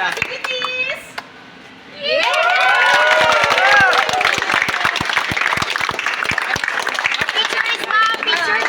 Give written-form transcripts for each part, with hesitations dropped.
activities! Picture is mom, picture.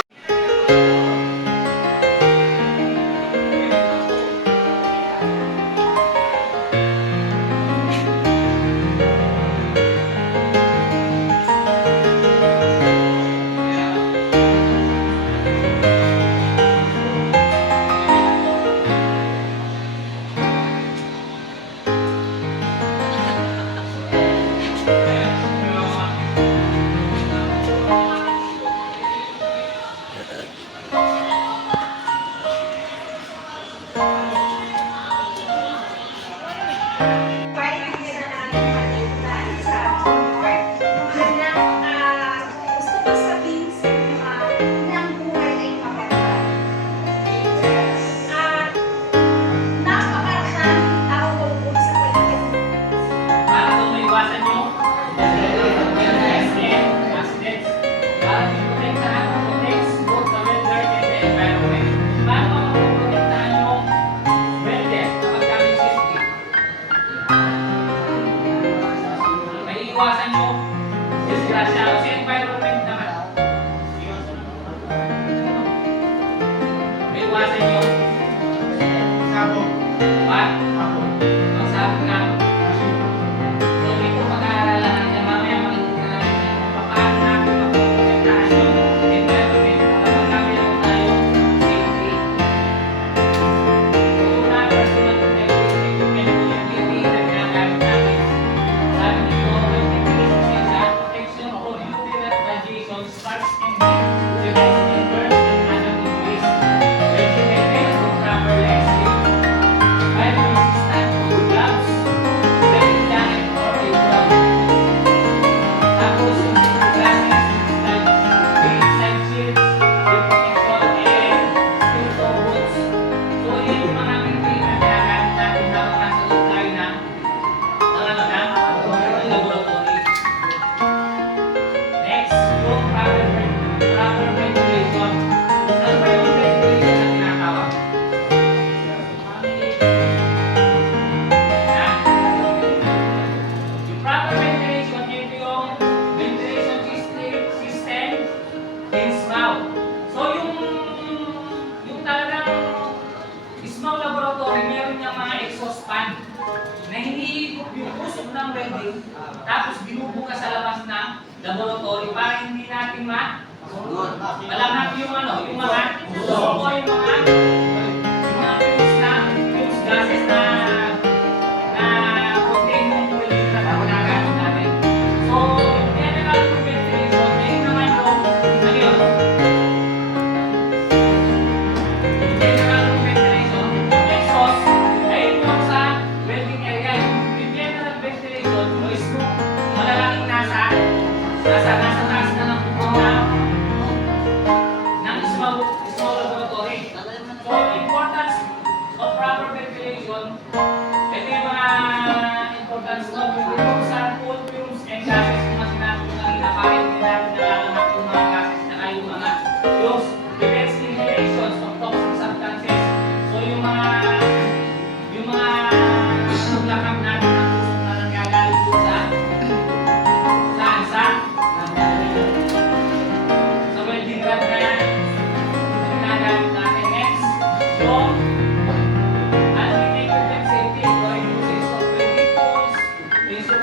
Iwasan nyo disgrasya sa environment naman. May iwasan nyo sabong. What? Ang sabong nga. So, hindi po mag-aaralan natin mamaya paano natin maprotektahan yung environment kapag kami tayo safety. So, una, personal protective equipment po yung PPE na ginagamit natin. Sabi nito, protection for uterine radiation sparks and device and burns and other injuries. Ventilated with proper lacing, fire-resistant gloves, wearing jacket or apron. Tapos yung glasses, like side shields, with protection and steel-toe boots. So yun yung mga pinti na ginagamit natin habang nasa loob tayo ng laboratory. Next, yung proper ventilation. Ano ba yung ventilation na tinatawag? Yung proper ventilation, ito yung ventilation system in SMAW. So yung talagang SMAW laboratory, meron niyang mga exhaust fan na hiniikot yung usok ng welding tapos binubuga sa labas ng laboratory para hindi natin malanghap yung yung mga fumes gases na contain yung welding na ginagamit natin. So, general ventilation, may naman yung general ventilation, exhaust, ayun yung sa welding area. Yung general ventilation, is malalaking nasa taas na ng small laboratory. So, the importance of proper ventilation, ito yung mga importance of remove sample, fumes, and gases yung mga sinabi ko kanina para hindi natin nalalanap yung mga gases na yung mga fumes, prevents inhalations of toxic substances. So, yung mga lakap natin ng gusto na nangyagaling doon sa welding rod na ginagamit natin. Next, yung anti-equipment safety or usage of welding tools, laser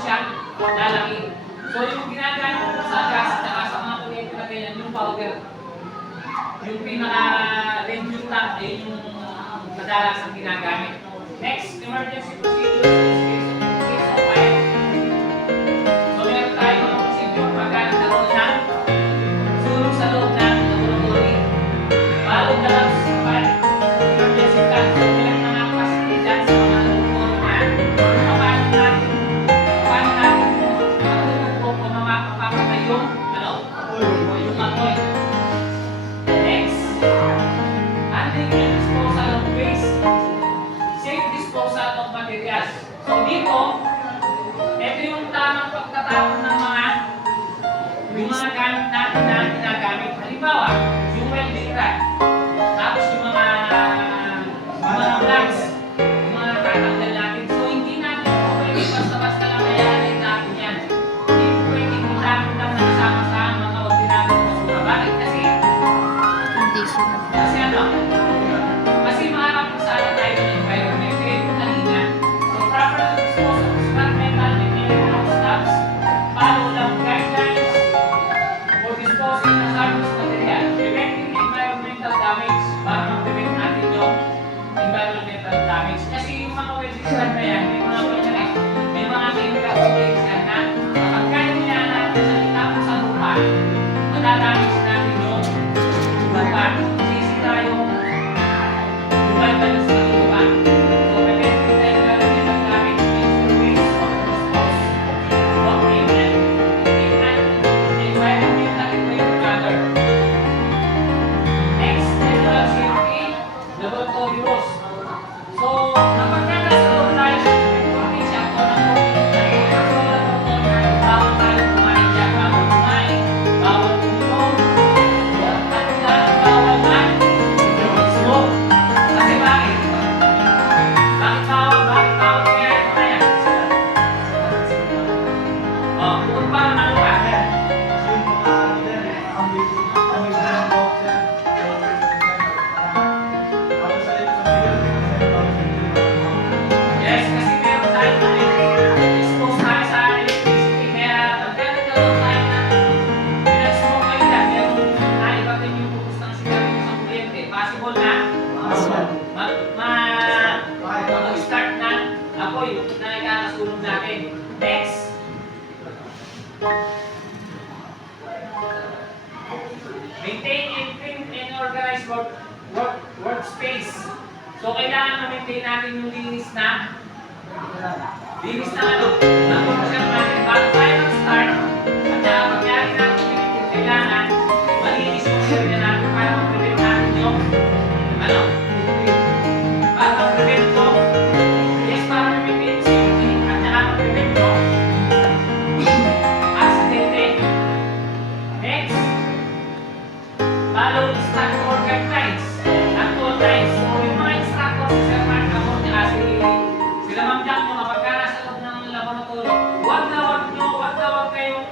siyang lalaki. So yung ginagamit mo sa gas at sa mga kuryente na ganyan, yung powder, yung pinaka-reduce tank ay yung madalas ang ginagamit. Next, emergency procedures in case of fire. So meron tayo ng procedure pagka nagkaroon ng sunog sa loob ng laboratory. Bago na lang sa fire, emergency tank. So meron mga capacity dyan sa mga laboratory na paano natin matutupok o mapapatay yung yung apoy. Next, handling and disposal of waste. Safe disposal of materials. So dito, ito yung tamang pagtatapon ng yung mga gamit natin na ginagamit. Halimbawa, yung welding rod, tapos yung mga plugs, yung mga tatanggal natin. So hindi natin po pwede basta-basta lang kaya natin yan. Hindi po pwede itapon lang na kasama sa mga ordinary basura. Bakit? Kasi ano? Kasi makakapagsalan tayo ng environment. Kaya yung kanina, so proper disposal of scrap metal and electrical scraps, follow lang guidelines for disposing of hazardous material, preventing environmental damage para mag-prevent natin yung environmental damage. Kasi yung mga welding rod na yan, may mga chemical complaints yan na kapag kaya nila natin sa itapon sa lupa, madadamage natin yung lupa. Sisira yung lupa dahil sa lupa. So, preventing the environmental damage means to waste or dispose of environmental equipment matter. Next, general safety, laboratory rules. So, kapag nasa loob tayo sa laboratory, siya po ng laboratory, so laboratory, bawal tayo kumain dyan, bawal kumain, bawal uminom, bawal man, smoke. Kasi bakit? Bakit bawal kaya yan? Kung paano na lupa? Yes, kasi meron tayo expose tayo sa electricity. Kaya pagka nagkaroon tayo ng pinag-smoke kayo yan, meron naibatin yung pupus ng sigarilyo sa kuryente. Possible na mag-start ng apoy na nagkakasunog natin. Next. Maintain and clean and organized workspace. So, kailangan ma-maintain natin yung linis na ano, ng workshop natin bago tayo mag-start. At pagyari natin yung kailangan malinis yung area natin para mag-prevent natin yung ano, para mag-prevent ko, yes, para mag-prevent safety at saka mag-prevent ko aksidente. Next, follow instructor guidelines at all times. So, yung mga instructor sa Sir Mark ako, sila Ma'am Jack nyo, kapag ka nasa loob ng laboratory, huwag kayong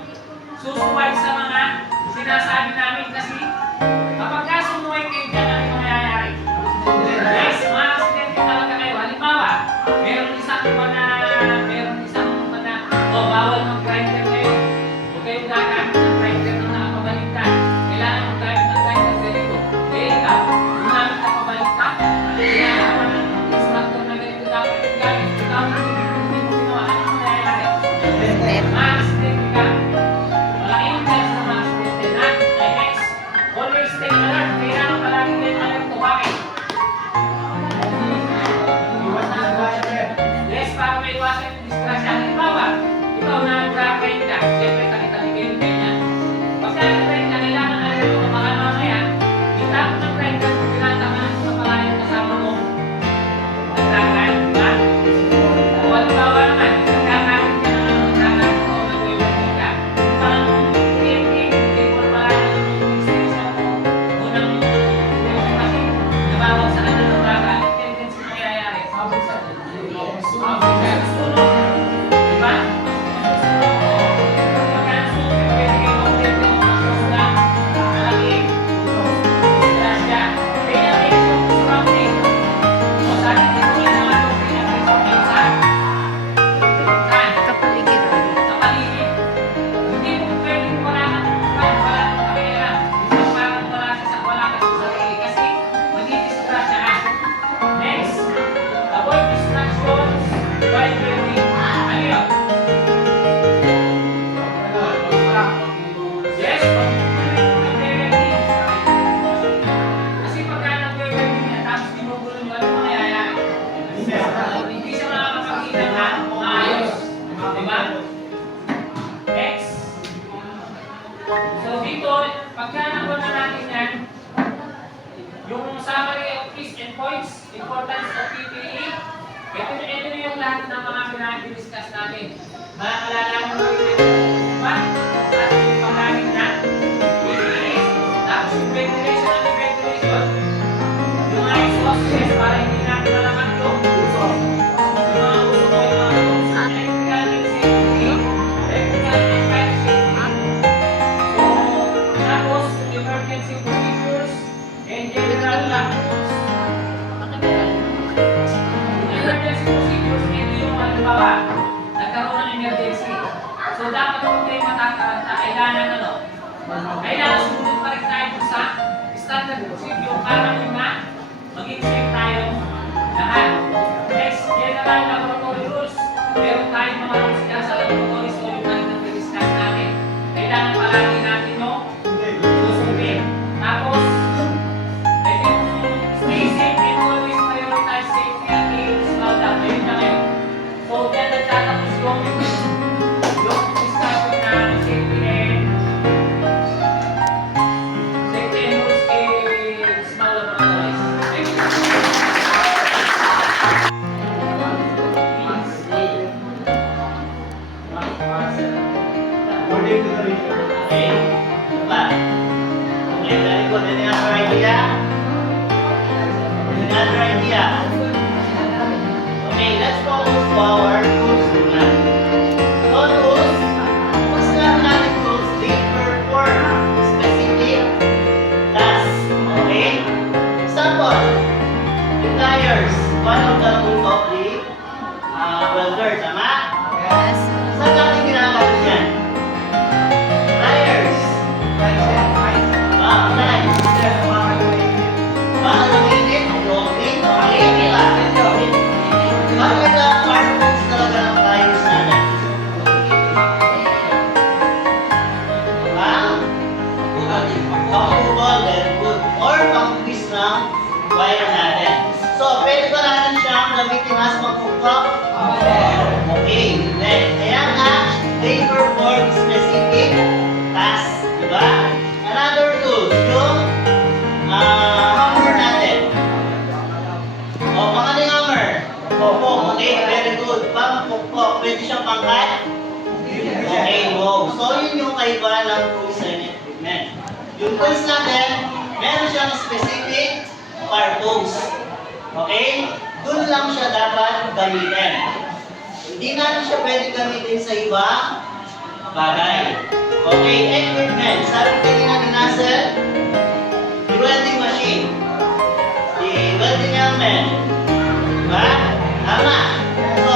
susuway sa mga sinasabi namin kasi kapag ka sumuway kayo dyan, ano yung mayayari? Guys, mga aksidente talaga kayo. Halimbawa, meron isang bawal mag-grinder kayo. Huwag kayong gagamit ng grinder na nakapabaliktad. Kailangan mag-gamit ng grinder ganito. Kaya ikaw, kung namin nakapabaliktad, kailangan naman ng instructor na ganito dapat yung gamit. Ikaw, hindi mo ginawa. Ano yung mayayari? Mga aksidente ka. Malaki yung chance ng mga aksidente na. Next, always stay alert. Kailangan palagi kayo alert. Bakit? Yes, para may iwasan yung disgrasya. Halimbawa, ikaw na nag-grind ka, siyempre kali-kali kayo ganyan. Pagka nag-grind ka, kailangan alert mo baka mamaya, itapon ng grinder kung tinatamaan sa palayan kasama mo, nag-grind, di ba? O halimbawa naman, nag-grind ka naman, nag-grind ko, di ba? Next. So dito, pagka nakuha na natin yan, yung summary of keys and points, importance of PPE, ito yung lahat ng mga pinag-discuss natin. Malalaman mo rin natin at yung panggamit na PPE, tapos yung ventilation and ventilation, yung mga exhaust para hindi natin malaman yung uso. Yung mga uso ko, yung mga electrical and safety, electrical and fire safety. So, tapos, emergency procedures, and general laboratories. Emergency procedures, ito yung halimbawa, nagkaroon ng emergency. So, dapat kung kayo matataranta, kailangan sumunod pa rin tayo sa standard procedure para maging safe tayo lahat. Next, general laboratory rules. Meron tayong mga rules dyan sa laboratory, so yung na-discuss natin. Kailangan palagi natin yung susundin. Tapos, ito yung stay safe and always prioritize safety and needs about that. Ayun na ngayon. So, dyan nagtatapos yung discussion na safety and rules in small laboratories. Thank you. Okay, diba? Okay, very good. Any other idea? Any other idea? Okay, let's focus to our tools muna. So, tools, kung sinabi natin tools, they perform specific tasks. Okay? Example, the tires, one of the tools of the welder, tama? Yes. Saan natin ginagamit yan? Tires. Bakit umiinit? Umiinit? Umiinit ba? Bakit ang particles talaga ng tires natin? Pang-bubol, very good. Or pang-twist ng wire natin. So, pwede ba natin siyang gamitin as pang-puktok? Okay. Then, kaya nga, they perform specific tasks. Diba? Another tool, yung hammer natin. O, pangaling hammer. Opo, okay, very good. Pang-puktok, pwede siyang pangkat? Okay, wow. So, yun yung kaiba ng tools and equipment. Yung tools natin, meron siyang specific purpose. Okay? Doon lang siya dapat gamitin. Hindi natin siya pwede gamitin sa ibang bagay. Okay, equipment. Sabi kanina ni Nasser, the welding machine. The welding helmet. Diba? Tama. So,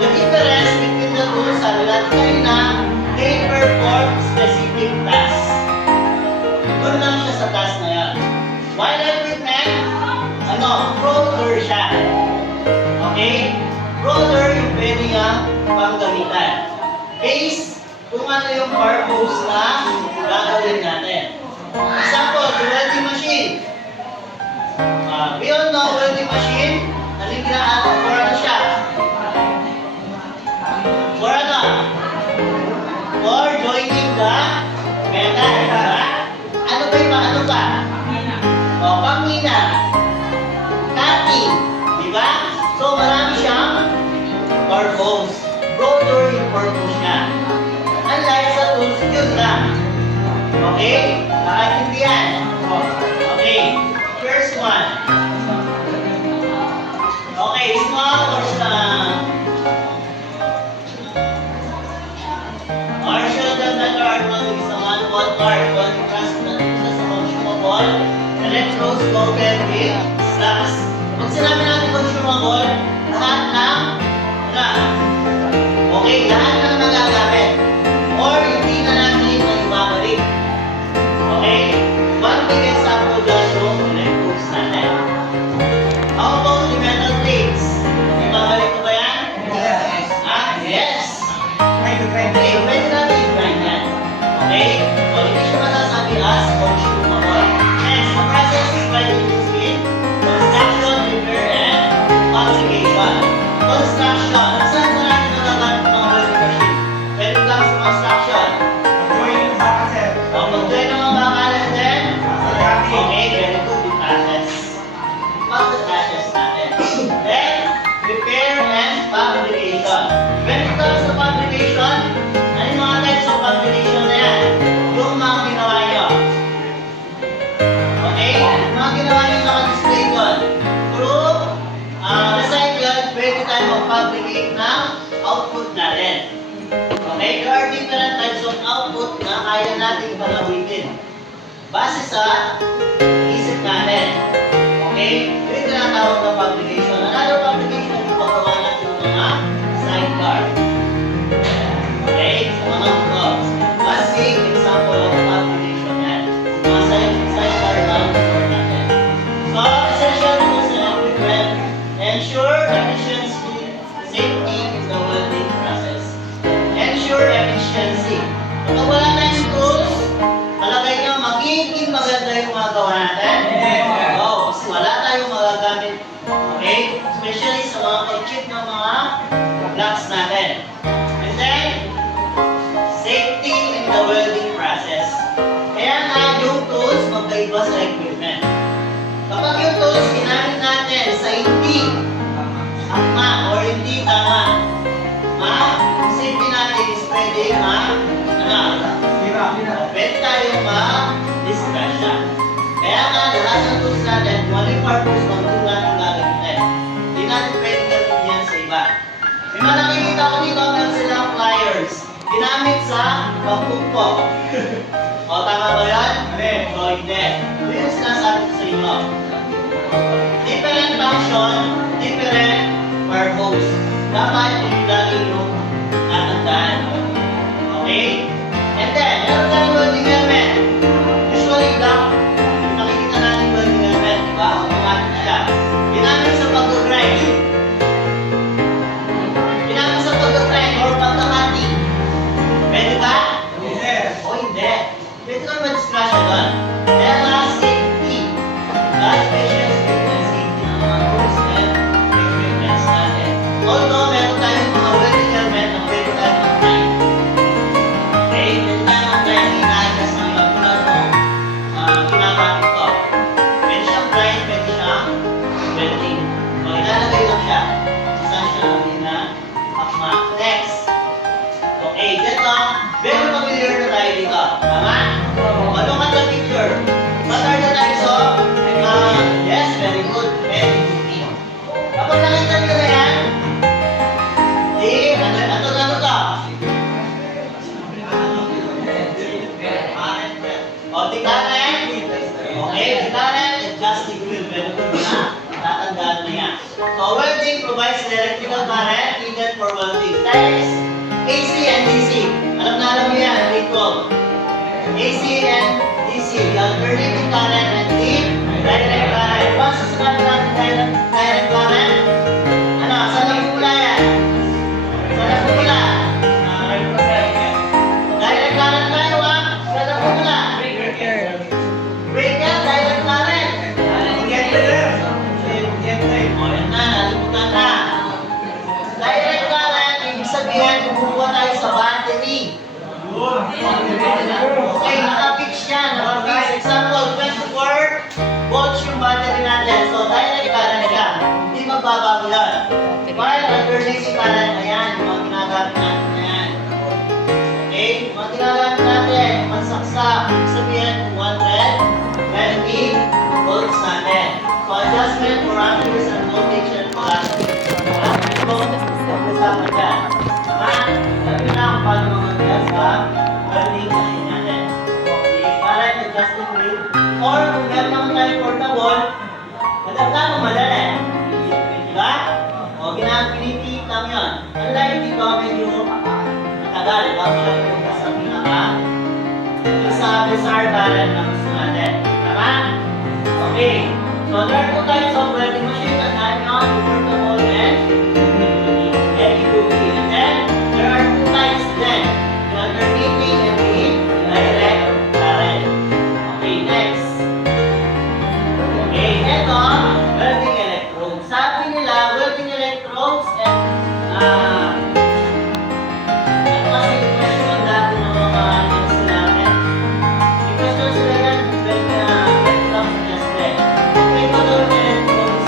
the difference between the tools, sabi natin kanina, they perform specific tasks. Doon lang siya sa task na yan. While equipment, roller siya. Okay? Roller yung pwede nga panggamitan. Base, kung ano yung purpose na gagawin natin. Example, the welding machine. We all know welding machine. Naliglaan, for ano siya? For ano? For joining the metal. Diba? Ano ba yung ano ba? O, pangmina. Cutting. Diba? So, marami siyang purpose. Broader yung purpose niya. Unlike sa tools, yun lang. Okay? Nakaintindihan? Okay. First one. Okay, small or Marshall the metal is a one-watt part contrast na sa consumable electroscopic with slacks. Pag sinabi natin consumable, lahat ng okay, lahat ng nagagamit or hindi na natin maibabalik. Okay? One big example dyan yung electrodes natin. How about the metal plates? Ibabalik ko ba yan? Yes. Yes. Okay, pwede natin i-grind yan. Okay? So, hindi siya masasabi as consumable. Next, the process is quite interesting. Construction, repair, and fabrication. Construction. Saan mo natin nagagamit natin palawitin. Base sa isip natin. Okay? Ito yung tinatawag na publication. Another publication yung paggawa natin ng mga sidecar. Okay? Sa mga vlogs. Classic example of publication yan. Mga sidecar lang natin. So, essential tools and equipment. Ensure efficiency, safety in the welding process. Ensure efficiency. Kapag wala tayong tools, palagay nyo, magiging maganda yung mga gawa natin. Oo, kasi wala tayong magagamit. Okay? Especially sa mga pag-chip ng mga blocks natin. And then, safety in the welding process. Kaya nga yung tools, magkaiba sa equipment. Kapag yung tools ginamit natin sa hindi akma or hindi tama, yung safety natin is pwede pwede tayong ma-disgrasya. Kaya nga, lahat ng tools natin, kung ano yung purpose, kung ano natin gagamitin. Hindi natin pwede gamitin yan sa iba. May mga nakikita ko dito, meron silang pliers. Ginamit sa pagpukpok. O, tama ba yan? O, hindi. Ito yung sinasabi ko sa inyo. Different function, different purpose. Dapat yung lagi yung tatandaan. Okay? And then, meron tayong welding helmet. Usually, black. Yung nakikita natin yung welding helmet, diba? Automatic siya. Ginamit sa pag-grind. Ginamit sa pag-grind or pagkakati. Pwede ba? O hindi. Pwede kang ma-discussion doon. Kaya nga, safety. Guys, patience, safety ng mga tools and equipments natin. Although, meron tayong mga welding helmet na pwede tayo mag-grind. Okay? Pwede tayo mag-grind. Ina-adjust ng pagkulat kung ginagamit ko. Pwede siyang grind, pwede siyang welding. So, ilalagay lang siya. Saan siya namin na akma. Next. Okay, dito, very familiar na tayo dito. Tama? Look at the picture. What are the types of? Yes, very good. Heavy duty. Kapag nakita nyo na yan, ano to? O, di current. Okay, di current, adjusting wheel. Very good na. Tatandaan na yan. So, welding provides the electrical current needed for welding. Types, AC and DC. Alam mo yan, equal. AC and DC, the alternating current and the direct current. Once sa sinabi natin direct current, saan nagpupula yan? Saan nagpupula? Direct current tayo saan nagpupula? Breaker, direct current. O yan na, nalimutan na. Direct current, ibig sabihin, kumukuha tayo sa battery. Okay, naka-fix yan, naka-fix. Example, 24 volts yung battery natin. So, direct current siya. Hindi magbabago yan. While alternating current, ayan, yung mga ginagamit natin na yan. Okay, yung mga ginagamit natin, mansaksak, ibig sabihin, 120 volts natin. So, adjustment, parameters, and voltage and velocity. Kasama dyan. Tama? Sabi na kung paano mag-adjust sa welding machine natin. Okay, current adjusting wheel. Or kung meron naman tayo portable, madagdag mo madali. Diba? O, pinipihit lang yun. Unlike dito, medyo matagal. Bago lang punta sa pinaka sa bizarre current na gusto natin. Tama? Okay. So, there are two types of welding machine. Tandaan nyo, yung portable and heavy duty. And then, there are two types then. The alternating and the direct current. Okay, next. Okay, ito, welding electrodes. Sabi nila, welding electrodes and kasi question dati ng mga kids natin. May question sila yan, when lang suggested. Okay, ito daw yung electrodes.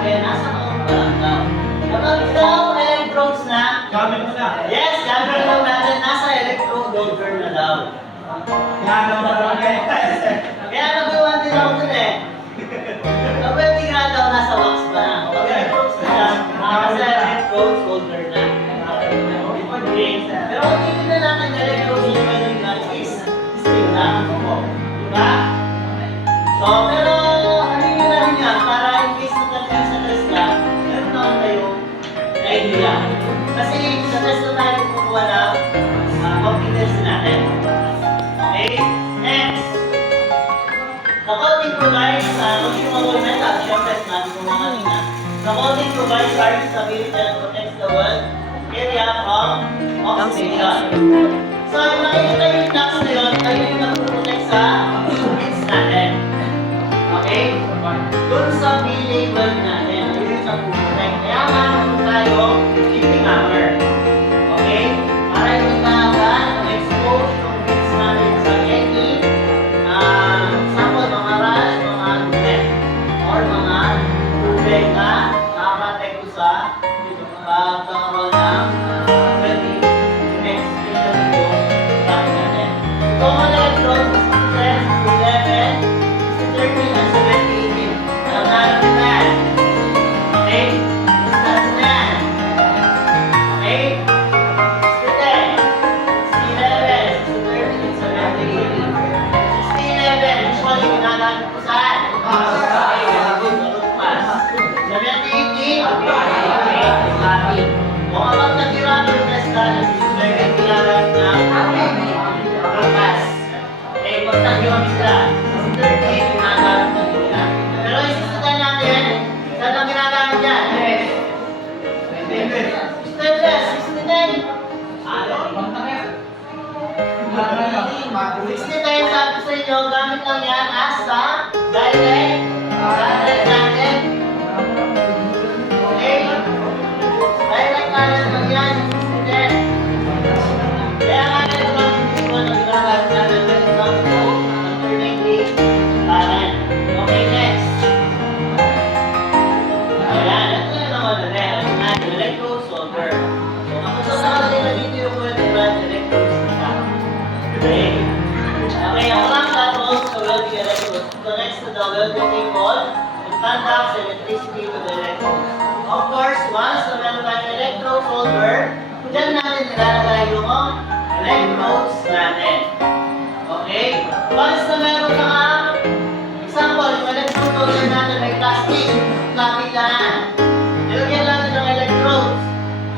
kaya nasa kaon pa lang daw. Kapag daw electrodes na, Gamit mo na. yes, gagawin daw natin, nasa electrode loader na daw. Kaya na lang kayo. Kaya nagawa din ako dun eh. Kapag di nga daw nasa wax pa na. Kapag electrodes na siya, nasa electrodes loader na. Okay. Pero kung titignan natin electrodes loader na is still na. Diba? So, pero ano yun na rin yan, para in case na talagang sa test ka, meron naman kayong idea. Kasi sa test na tayo kukuha ng confidence natin. Okay? Next. The coating provides consumable metal. Siyempre, sinabi ko mga kanina. The coating provides hard stability and protects the wall area from oxidation. So, yung makikita yung flux na yun, ay yung nag-protect sa units natin. Okay? Doon sa P-label natin, yun yung nag-protect. Kaya nga, meron tayo shipping hammer. Okay? Para hindi ma-expose yung units natin sa any example, mga rush, mga dumi, or mga tubig na nakakatay ko sa pagkakaroon ng welding units, especially yung truck natin. Common electrodes, 11, 13, and 17. Alam natin na. Okay? Start na yan. Okay? 11, usually ginagamit ko saan? Okay, good, malugpas. 70, okay, kung kapag nag-rapid test ka, nag-11, ginagamit na malugpas. Okay, pag nag-iwag sila, 30, ginagamit na nila. Pero isusutan natin, saan ang ginagamit yan? Stainless, 69. 60 tayo sabi sa inyo, gamit lang yan as sa direct natin. Okay? Direct natin lang yan, 60. Kaya nga ito lang hindi ko na ginagamit natin when it comes to alternating current. Okay, next. Ayan, ito na naman na rin. Ito na yung electrode solver. So, kapag sa natin na dito yung pwede run electrodes na siya. Okay. Okay, ang lang tapos sa welding electrodes connects to the welding table and conducts electricity to the electrodes. Of course, once na meron tayong electrode solver, dyan natin nilalagay yung electrodes natin. Okay? Once na meron na example, yung electrode solver natin may plastic, kapilaan. Nilagyan natin ng electrodes.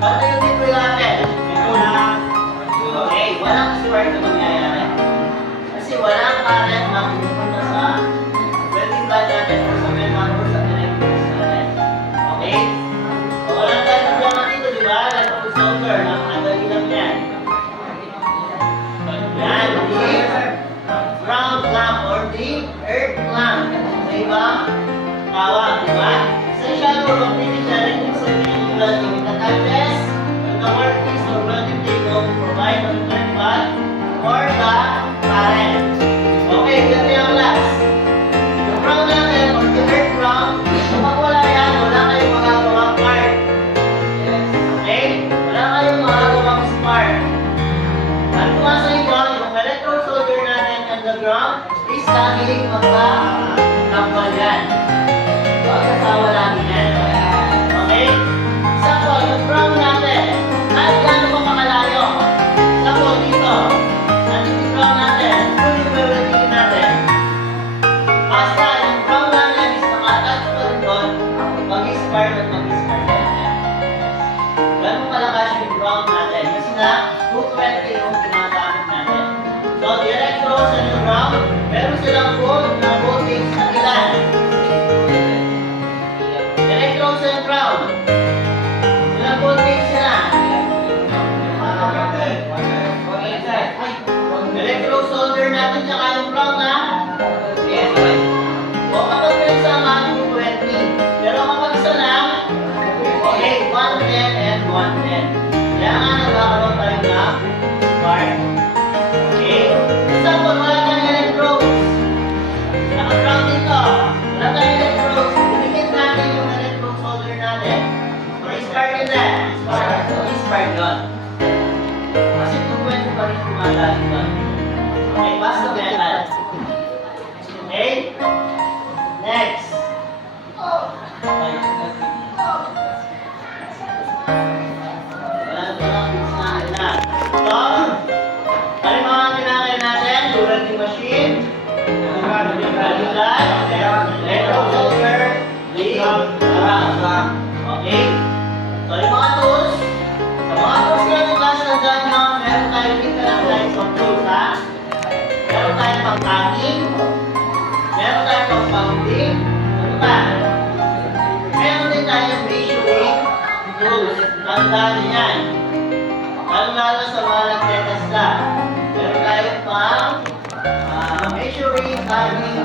Ba't yung dito natin? Ito na. Okay, walang spark na mangyayari. Kasi walang current na pupunta sa welding rod natin o sa metal o sa electrodes natin. Okay? So, wala tayo problema dito, di ba? Electrode solver, napakadali lang yan. Yan, the ground clamp or the earth clamp. Sa ibang tawag, di ba? Essential for completing the electric circuit of welding. It attaches the workpiece or welding table to provide a return path for the current. Okay, ganito yung last. Yung ground natin or the earth ground, kapag wala yan, wala kayong magagawa part. Okay? Wala kayong magagawa spark. At kung sa inyo, yung electrode solder natin and the ground is laging magkakambal yan. Pagkasawa lagi yan. Okay? Example, yung ground natin, kahit gano'n pa makalayo. Example, dito. Nandito yung ground natin. Kung yung welding natin. Basta, yung ground natin is nakatouch pa rin doon. Mag-spark at mag-spark yan. Gano'n kalakas yung ground natin. Kasi na, 220 yung ginagamit natin. So, the electrodes and the ground, meron silang volt na voltage na ilan. Electrodes and ground. Ilang voltage sila? Electrode solder natin tsaka yung ground na? Yes. O kapag pinsama, 220. Pero kapag isa lang, okay, 110 and 110. Kaya nga nagkakaroon tayo ng spark. Okay? Example, wala tayong electrodes. Naka-ground dito. Wala tayong electrodes. Dinikit natin yung electrodes Okay? So, yung mga tools, sa mga tools kayo ng class na dyan nyo, meron tayong different types of tools, ha? Meron tayong pang-cutting, meron tayong pang-pounding, ano ba? Meron din tayong measuring tools. Tandaan nyo yan. Lalo sa mga nagtetest ka. Meron tayong pang measuring, cutting,